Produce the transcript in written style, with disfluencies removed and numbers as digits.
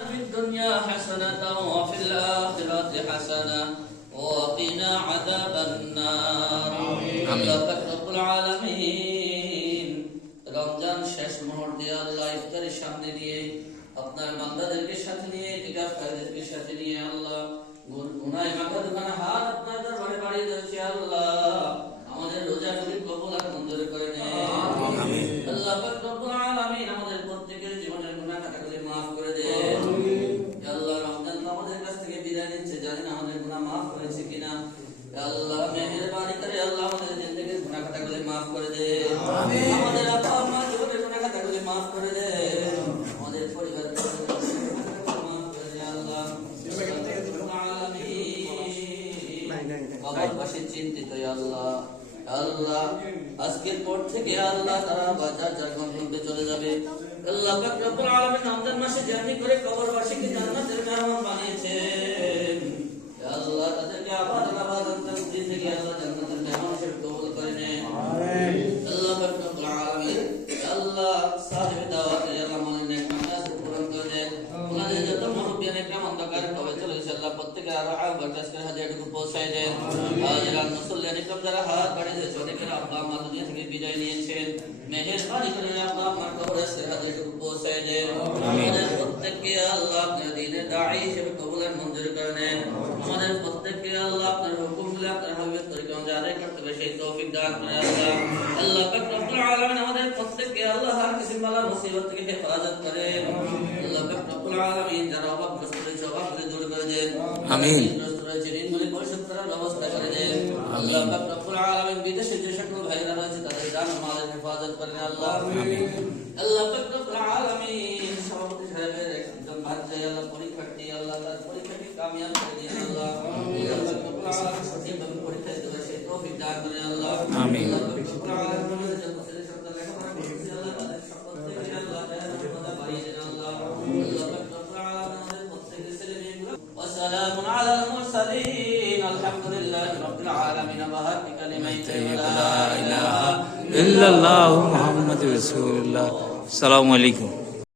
في الدنيا حسنة وفي الآخرة حسنة وقنا عذاب النار آمين رب العالمين রমজান শেষ মুহূর্তে আল্লাহ ইফতারের সামনে নিয়ে আপনার বান্দাদেরকে সাথে নিয়ে ইতিকাফকারীদেরকে সাথে নিয়ে আল্লাহ গুনাহ মাথা দুখানা হাত আপনার দরবারে বাড়িয়ে দিয়েছি আল্লাহ আমাদের রোজাগুলি কবুল আর মঞ্জুর করে নেন আমিন আল্লাহ পাক রব্বুল আলামিন আমাদের প্রত্যেকের জীবনের গুনাহ খাতাগুলি maaf করে দেন ইয়া আল্লাহ রমজান আমাদের কাছ থেকে বিদায় নিচ্ছে জানেন আমাদের গুনাহ maaf করেছে কিনা ইয়া আল্লাহ মেহেরবানি করে আল্লাহ আমাদের জিন্দেগির গুনাহ খাতাগুলি maaf করে দেন আমিন আমাদের আপা আম্মার জীবনের গুনাহ খাতাগুলি maaf করে দেন আমাদের পরিবারের maaf করে দেন আল্লাহ কবরবাসী চিন্তিত ইয়া আল্লাহ আল্লাহ আজকের পর থেকে আল্লাহ তারা বাজার গন্তব্যে চলে যাবে আল্লাহ পাক রব্বুল আলামিন রমজান মাসে জার্নি করে কবরবাসীকে জান্নাতের মেহমান বানিয়েছেন ইয়া আল্লাহ তাদেরকে আবার জিন্দেগি আল্লাহ জান্নাতের মেহমান হিসেবে কবুল করে নেন আমিন আল্লাহ পাক রব্বুল আলামিন আল্লাহ সাহেব দাওয়াত ইয়া আল্লাহ আমাদের নেক মাকাস পূরণ করে দেন ওনাদের যত মুরব্বিয়ান একরাম অন্ধকার কবে চলে গেছে আল্লাহ প্রত্যেকের আরো বারকাত করে হাদিয়াটুকু পৌঁছায় দেন হাজিরান মুসল্লিয়ান একরাম যারা হাত বাড়িয়ে দিয়েছে অনেকের আব্বা আম্মা দুনিয়া থেকে বিদায় নিয়েছেন মেহেরবানি করে আল্লাহ আপনার কবরে হাদিয়াটুকু পৌঁছায় দেন আমাদের প্রত্যেককে আল্লাহ আপনার দ্বীনের দাঈ হিসেবে কবুল আর মঞ্জুর করে নেন আমাদের প্রত্যেককে আল্লাহ আপনার হুকুমগুলো আপনার হাবিবের তরিকা অনুযায়ী আদায় করতে হবে সেই তৌফিক দান করে আল্লাহ আল্লাহ পাক রব্বুল আলামিন আমাদের প্রত্যেককে আল্লাহ হর কিসম বালা মুসিবত থেকে হেফাজত করেন আল্লাহ পাক রব্বুল আলামিন যারা অভাবগ্রস্ত রয়েছে অভাবগুলি দূর করে দেন আমিন ঋণগ্রস্ত রয়েছে ঋণগুলি পরিশোধ করার ব্যবস্থা করে দেন আল্লাহ পাক রব্বুল আলামিন বিদেশে যে সকল ভাইরা রয়েছে তাদের জান মালের হেফাজত করেন আল্লাহ আমিন আল্লাহ পাক রব্বুল আলামিন সভাপতি সাহেবের একজন বাচ্চা আল্লাহ পরীক্ষার্থী আল্লাহ তার পরীক্ষাকে কামিয়াব করে দিন আল্লাহ আল্লাহ পাক রব্বুল আলামিন সঠিকভাবে পরীক্ষা দিতে সেই তৌফিক দান করেন আল্লাহ আমিন আল্লাহ পাক রব্বুল আলামিন আমাদের যত ছেলে সন্তান লেখাপড়া করছে আল্লাহ তাদের সকলকে আল্লাহ তাআলা বাড়িয়ে দেন আল্লাহ আল্লাহ পাক রব্বুল আলামিন আমাদের প্রত্যেকের ছেলে মেয়েগুলো وسلام على المرسلين الحمد لله رب العالمين بحق كلمة لا إله إلا الله محمد رسول الله السلام عليكم